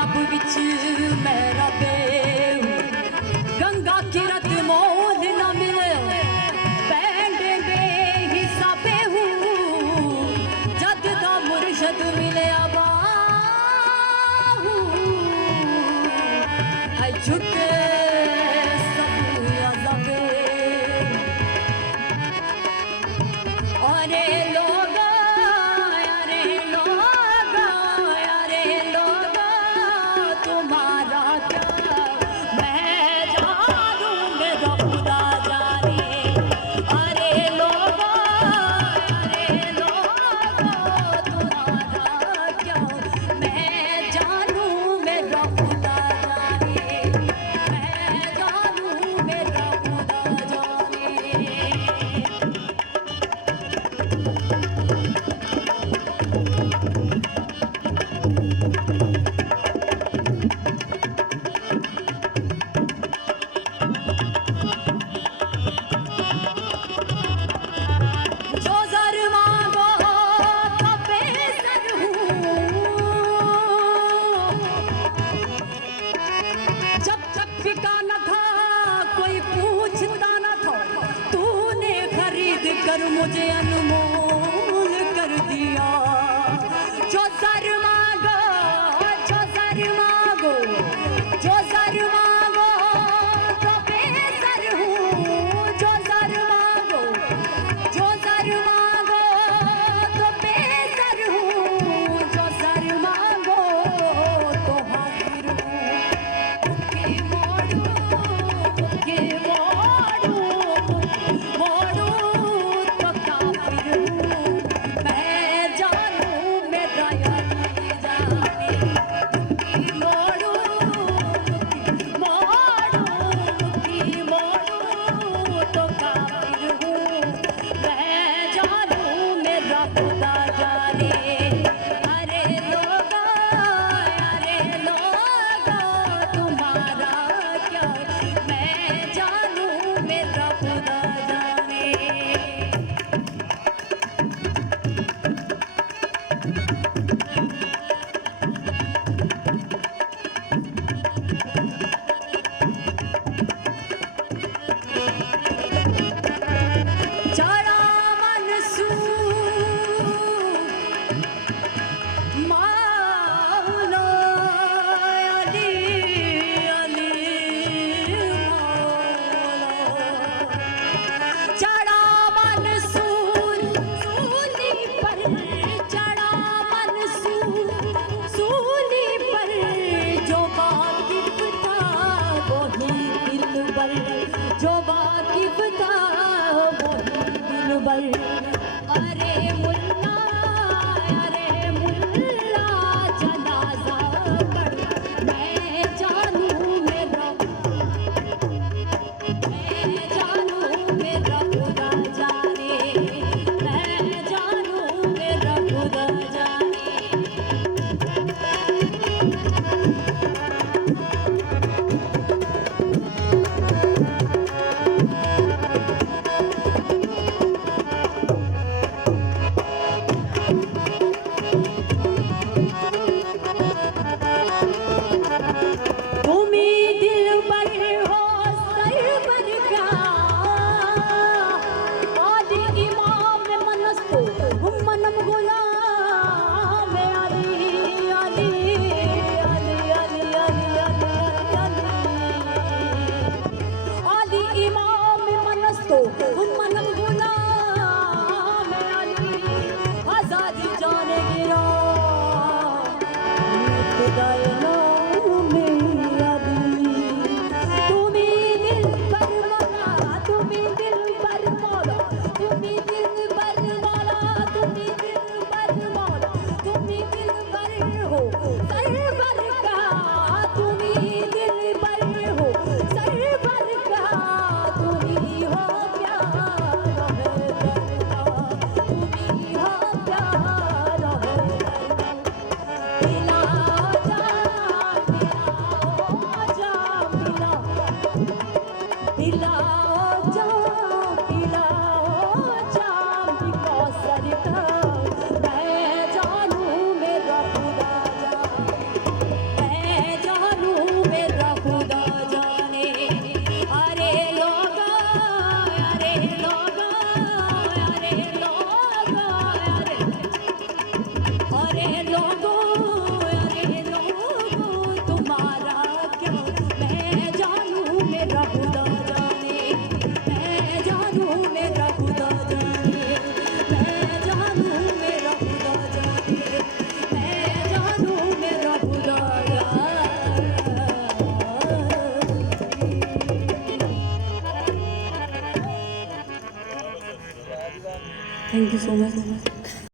रब विच मेरा बेहू गंगा किरत मोल न मिले बैंडे बेहिसा बेहू जद दा मुर्शद मिले बाहू है झुके सब अज़बे अरे लोग कर मुझे अनमोल कर दिया जो सर मांगो जो सर मांगो जो सर मांगो तो बेसर हूँ जो सर मांगो जो सर मांगो तो बेसर हूँ जो सर मांगो तो हाजिर हूँ के मोड़ू जो वाकिफ था वही दिलबर अरे मुल्ला जनाजा पढ़ मैं जानू मेरा खुदा जाने मैं जानू मेरा खुदा जाने सरवर का तुम ही दिलबर हो, सरवर का तुम ही हो प्यार करता, तुम ही हो प्यार करता। पिलाओ जाम, पिलाओ जाम, पिलाओ जाम, पिलाओ जाम कौसर का, मैं जानू मेरा खुदा जाने, मैं जानू मेरा खुदा जाने। अरे लोगा, अरे लोगा, अरे लोगा, अरे लोगो तुम्हारा क्या, मैं जानू मेरा खुदा जाने, मैं जानू मेरा खुदा जाने, मैं जानू मेरा खुदा जाने, मैं जानू मेरा खुदा जाने। Thank you so much.